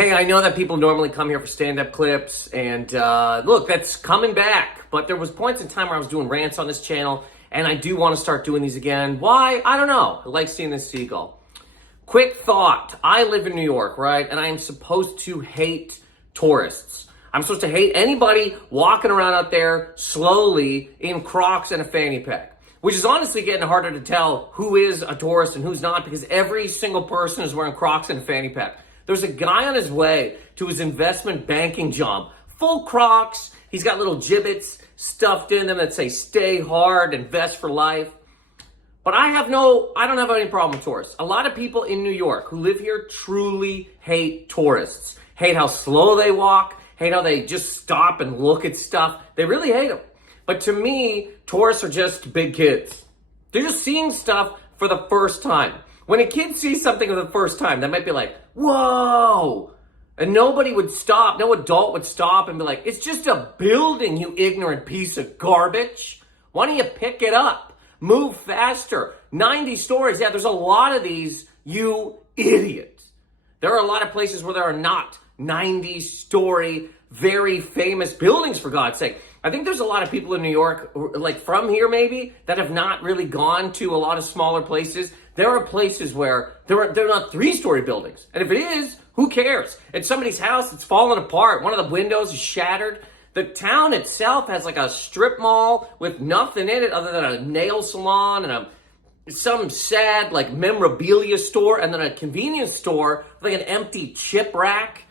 Hey, I know that people normally come here for stand-up clips, and look, that's coming back. But there was points in time where I was doing rants on this channel, and I do want to start doing these again. Why? I don't know. I like seeing this seagull. Quick thought. I live in New York, right? And I am supposed to hate tourists. I'm supposed to hate anybody walking around out there slowly in Crocs and a fanny pack, which is honestly getting harder to tell who is a tourist and who's not, because every single person is wearing Crocs and a fanny pack. There's a guy on his way to his investment banking job, full Crocs. He's got little gibbets stuffed in them that say stay hard, invest for life. But I don't have any problem with tourists. A lot of people in New York who live here truly hate tourists. Hate how slow they walk, hate how they just stop and look at stuff. They really hate them. But to me, tourists are just big kids. They're just seeing stuff for the first time. When a kid sees something for the first time, that might be like, whoa! And nobody would stop, no adult would stop and be like, it's just a building, you ignorant piece of garbage. Why don't you pick it up? Move faster. 90 stories, yeah, there's a lot of these, you idiot. There are a lot of places where there are not 90-story, very famous buildings, for God's sake. I think there's a lot of people in New York, like from here maybe, that have not really gone to a lot of smaller places. There are places where they're not 3-story buildings. And if it is, who cares? It's somebody's house, it's falling apart. One of the windows is shattered. The town itself has like a strip mall with nothing in it other than a nail salon and some sad like memorabilia store and then a convenience store with like an empty chip rack.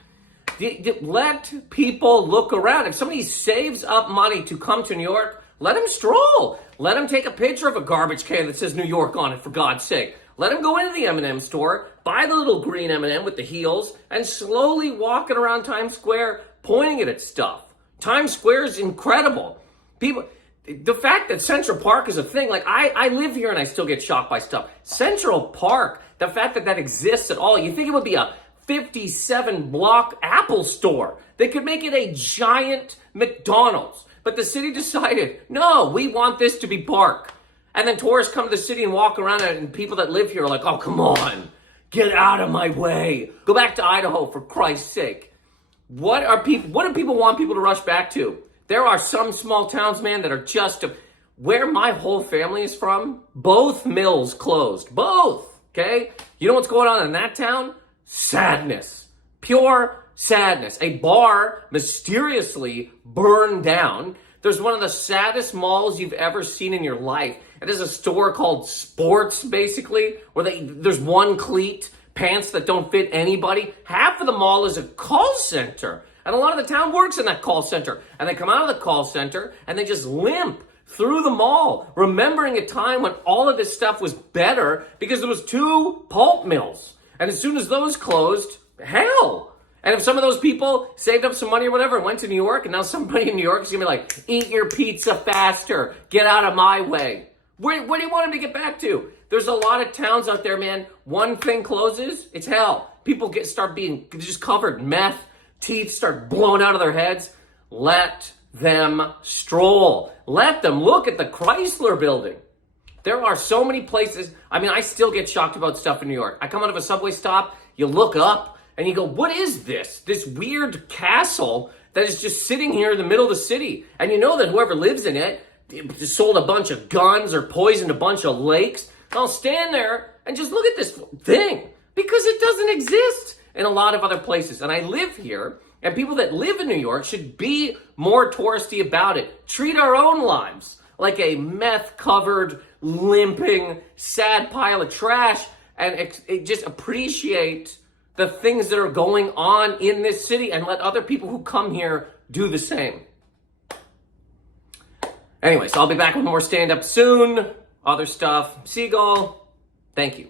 Let people look around. If somebody saves up money to come to New York, let them stroll. Let them take a picture of a garbage can that says New York on it, for God's sake. Let them go into the M&M store, buy the little green M&M with the heels, and slowly walking around Times Square pointing it at stuff. Times Square is incredible. The fact that Central Park is a thing, like I live here and I still get shocked by stuff. Central Park, the fact that that exists at all, you think it would be a 57-block Apple store. They could make it a giant McDonald's. But the city decided, no, we want this to be park. And then tourists come to the city and walk around it, and people that live here are like, oh, come on, get out of my way. Go back to Idaho, for Christ's sake. What do people want people to rush back to? There are some small towns, man, that are just where my whole family is from. Both mills closed. Both, okay? You know what's going on in that town? Sadness. Pure sadness. A bar mysteriously burned down. There's one of the saddest malls you've ever seen in your life. It is a store called Sports, basically, where there's one cleat, pants that don't fit anybody. Half of the mall is a call center. And a lot of the town works in that call center. And they come out of the call center and they just limp through the mall, remembering a time when all of this stuff was better because there was 2 pulp mills. And as soon as those closed, hell. And if some of those people saved up some money or whatever and went to New York, and now somebody in New York is going to be like, eat your pizza faster. Get out of my way. Where do you want them to get back to? There's a lot of towns out there, man. One thing closes, it's hell. People start being just covered in meth. Teeth start blowing out of their heads. Let them stroll. Let them look at the Chrysler building. There are so many places. I mean, I still get shocked about stuff in New York. I come out of a subway stop, you look up, and you go, what is this? This weird castle that is just sitting here in the middle of the city. And you know that whoever lives in it sold a bunch of guns or poisoned a bunch of lakes. I'll stand there and just look at this thing because it doesn't exist in a lot of other places. And I live here, and people that live in New York should be more touristy about it. Treat our own lives like a meth-covered, limping, sad pile of trash, and just appreciate the things that are going on in this city and let other people who come here do the same. Anyway, so I'll be back with more stand-up soon. Other stuff. Seagull, thank you.